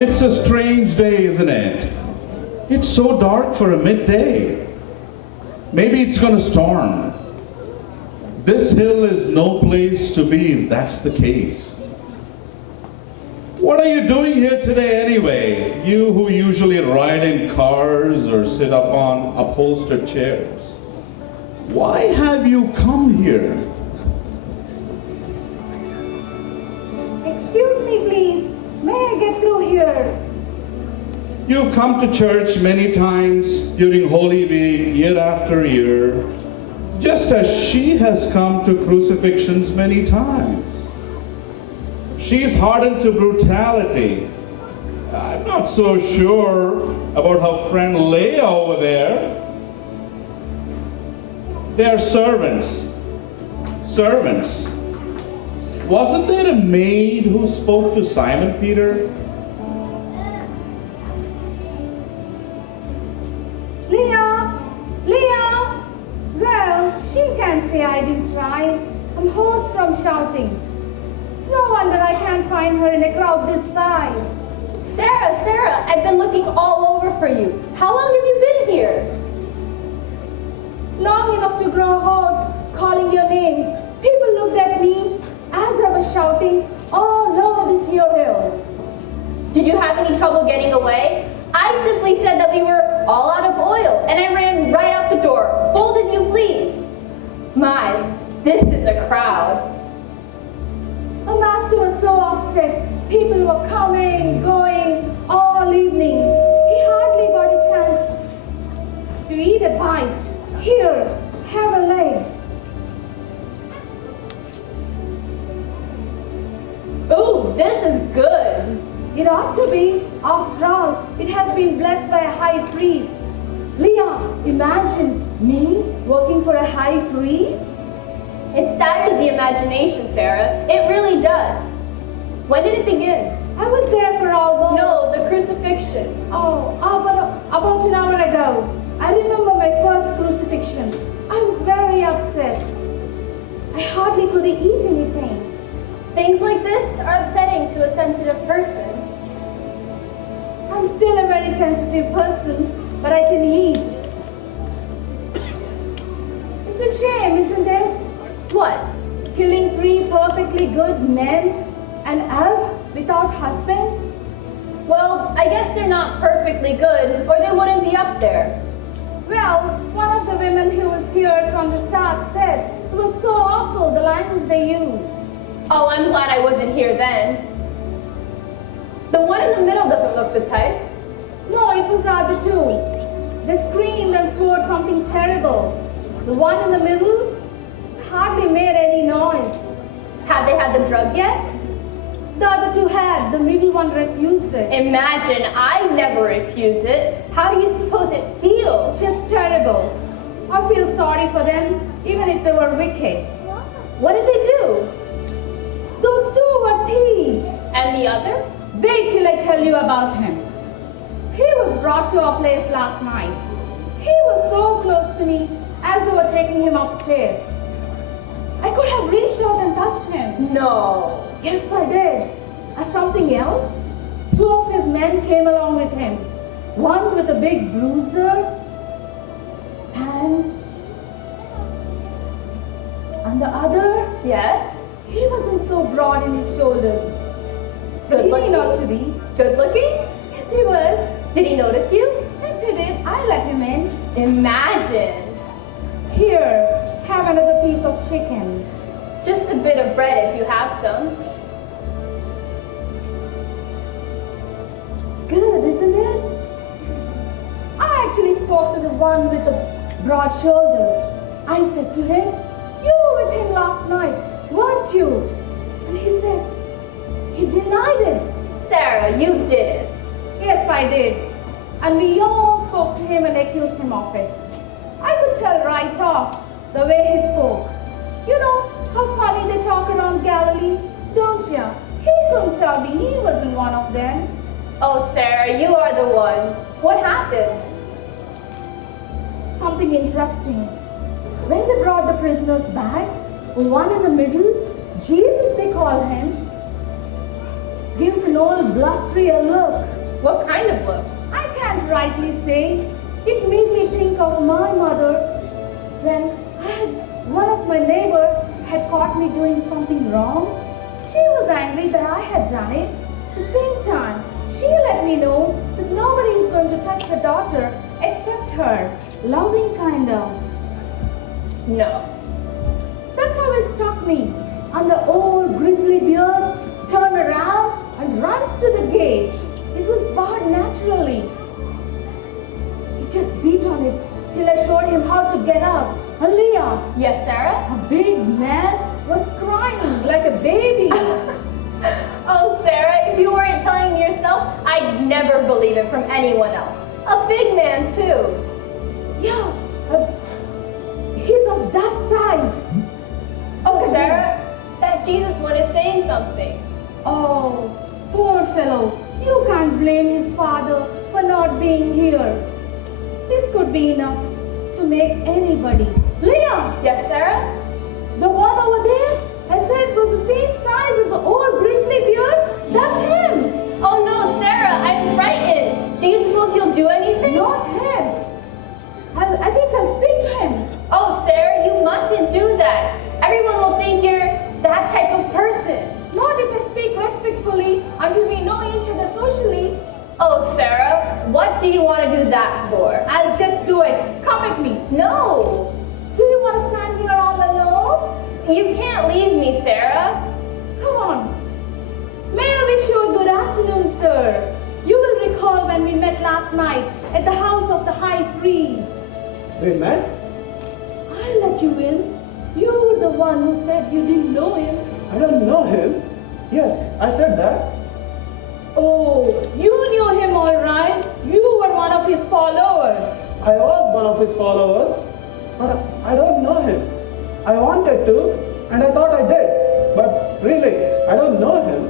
It's a strange day, isn't it? It's so dark for a midday. Maybe it's gonna storm. This hill is no place to be if that's the case. What are you doing here today anyway? You who usually ride in cars or sit up on upholstered chairs. Why have you come here? Excuse me, please. May I get through here? You've come to church many times during Holy Week, year after year, just as she has come to crucifixions many times. She's hardened to brutality. I'm not so sure about her friend Leah over there. They are servants. Servants. Wasn't there a maid who spoke to Simon Peter? Leah! Leah! Well, she can say I didn't try. I'm hoarse from shouting. It's no wonder I can't find her in a crowd this size. Sarah, I've been looking all over for you. How long have you been here? Long enough to grow hoarse, calling your name. People looked at me as I was shouting all over this here hill. Did you have any trouble getting away? I simply said that we were all out of oil, and I ran right out the door, bold as you please. My, this is a crowd. My master was so upset. People were coming, going all evening. He hardly got a chance to eat a bite. Here, have a leg. Ooh, this is good. It ought to be. After all, it has been blessed by a high priest. Leah, imagine me working for a high priest? It staggers the imagination, Sarah. It really does. When did it begin? I was there for almost... No, the crucifixion. About an hour ago. I remember my first crucifixion. I was very upset. I hardly could eat anything. Things like this are upsetting to a sensitive person. I'm still a very sensitive person, but I can eat. It's a shame, isn't it? What? Killing 3 perfectly good men and us without husbands? Well, I guess they're not perfectly good, or they wouldn't be up there. Well, one of the women who was here from the start said it was so awful, the language they use. Oh, I'm glad I wasn't here then. The one in the middle doesn't look the type. No, it was not the two. They screamed and swore something terrible. The one in the middle hardly made any noise. Have they had the drug yet? The other two had. The middle one refused it. Imagine, I never refuse it. How do you suppose it feels? Just terrible. I feel sorry for them, even if they were wicked. What did they do? Those two were thieves. And the other? Wait till I tell you about him. He was brought to our place last night. He was so close to me as they were taking him upstairs. I could have reached out and touched him. No. Yes, I did. And something else? 2 of his men came along with him. One with a big bruiser and the other? Yes? He wasn't so broad in his shoulders. Good He looking? ought to be. Good looking? Yes, he was. Did he notice you? Yes, he did. I let him in. Imagine. Here, have another piece of chicken. Just a bit of bread if you have some. Good, isn't it? I actually spoke to the one with the broad shoulders. I said to him, "You were with him last night, weren't you?" And he said, he denied it. Sarah, you did it. Yes, I did. And we all spoke to him and accused him of it. I could tell right off the way he spoke. You know how funny they talk around Galilee, don't you? He couldn't tell me he wasn't one of them. Oh, Sarah, you are the one. What happened? Something interesting. When they brought the prisoners back, one in the middle, Jesus they call him, gives an old blustery look. What kind of look? I can't rightly say. It made me think of my mother when one of my neighbor had caught me doing something wrong. She was angry that I had done it. At the same time, she let me know that nobody is going to touch her daughter except her. Loving kind of. No. That's how it struck me. And the old grizzly beard turned around and runs to the gate. It was barred naturally. He just beat on it till I showed him how to get out. And Leah, Yes, Sarah? a big man, was crying like a baby. Oh, Sarah, if you weren't telling me yourself, I'd never believe it from anyone else. A big man, too. Yeah, he's of that size. Oh, Sarah, that Jesus one is saying something. Oh, poor fellow. You can't blame his father for not being here. This could be enough to make anybody. Leah, Yes, Sarah? the one over there, I said was the same size as the old grizzly beard. That's him. Oh no, Sarah, I'm frightened. Do you suppose he'll do anything? Not him. I think I'll speak to him. Oh, Sarah, you mustn't do that. Everyone will think you're that type of person. Not if I speak respectfully until we know each other socially. Oh, Sarah, what do you want to do that for? I'll just do it. Come with me. No, Do you want to stand here all alone? you can't leave me, Sarah. Come on. May I wish you a good afternoon, sir. You will recall when we met last night at the house of the high priest. We met? I let you in. You were the one who said you didn't know him. I don't know him. Yes, I said that. Oh, you knew him all right. You were one of his followers. I was one of his followers, but I don't know him. I wanted to, and I thought I did. But really, I don't know him.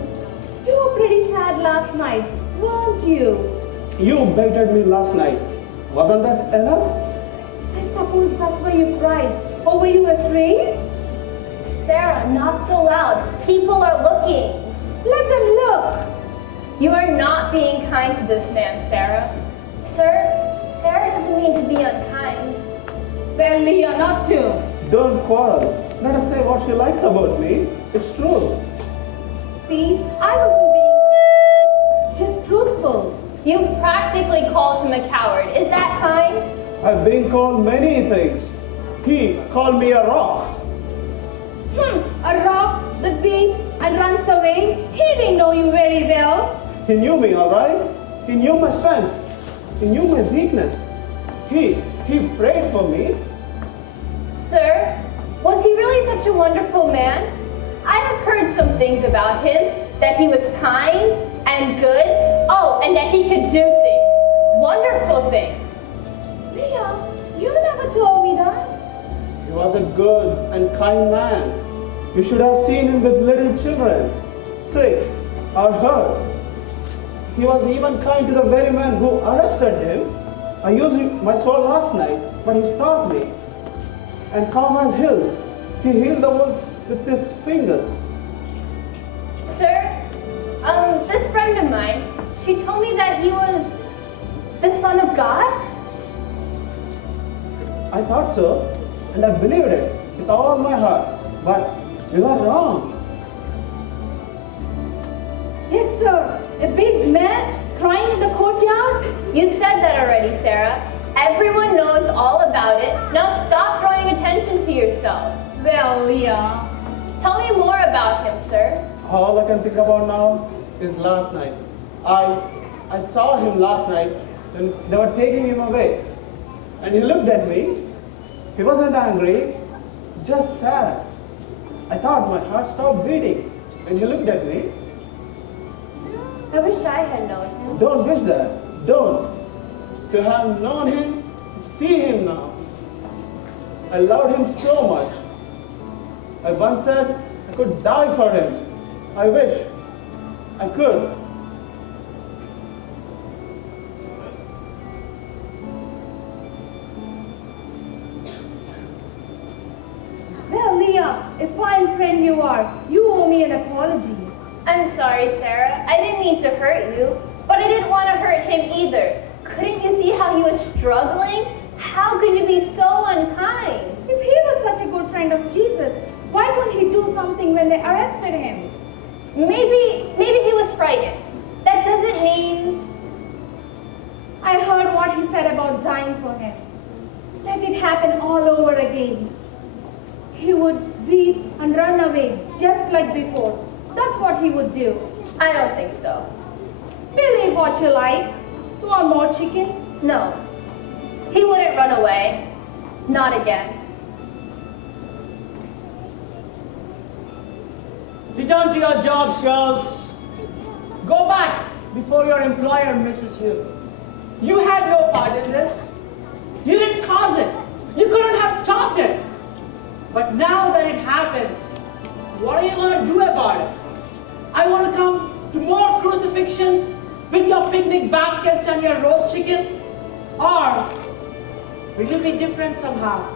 You were pretty sad last night, weren't you? You baited me last night. Wasn't that enough? I suppose that's why you cried. Or were you afraid? Sarah, not so loud. People are looking. Let them look. You are not being kind to this man, Sarah. Sir, Sarah doesn't mean to be unkind. Well, Leah, not to. Don't quarrel. Let us say what she likes about me. It's true. See, I wasn't being just truthful. You practically called him a coward. Is that kind? I've been called many things. He called me a rock. A rock that weeps and runs away. He didn't know you very well. He knew me, all right? He knew my strength. He knew my weakness. He prayed for me. Sir, was he really such a wonderful man? I have heard some things about him, that he was kind and good. Oh, and that he could do things, wonderful things. Leah, you never told me that. He was a good and kind man. You should have seen him with little children, sick or hurt. He was even kind to the very man who arrested him. I used my sword last night, but he stopped me. And calm as hills, he healed the wolf with his fingers. Sir, this friend of mine, she told me that he was the Son of God. I thought so, and I believed it with all my heart. But you are wrong. Yes, sir. A big man crying in the courtyard. You said that already, Sarah. Everyone knows all about it. Now stop drawing attention to yourself. Well, Leah. Tell me more about him, sir. All I can think about now is last night. I saw him last night when they were taking him away. And he looked at me. He wasn't angry, just sad. I thought my heart stopped beating when he looked at me. I wish I had known him. Don't wish that. Don't. To have known him, see him now. I loved him so much. I once said I could die for him. I wish I could. Well, Leah, a fine friend you are. You owe me an apology. I'm sorry, Sarah. I didn't mean to hurt you, but I didn't want to hurt him either. Couldn't you see how he was struggling? How could you be so unkind? If he was such a good friend of Jesus, why couldn't he do something when they arrested him? Maybe he was frightened. That doesn't mean... I heard what he said about dying for him. Let it happen all over again. He would weep and run away just like before. That's what he would do. I don't think so. Believe what you like. You want more chicken? No. He wouldn't run away. Not again. Return to your jobs, girls. Go back before your employer misses you. You had no part in this. You didn't cause it. You couldn't have stopped it. But now that it happened, what are you going to do about it? I want to come to more crucifixions with your picnic baskets and your roast chicken? Or will you be different somehow?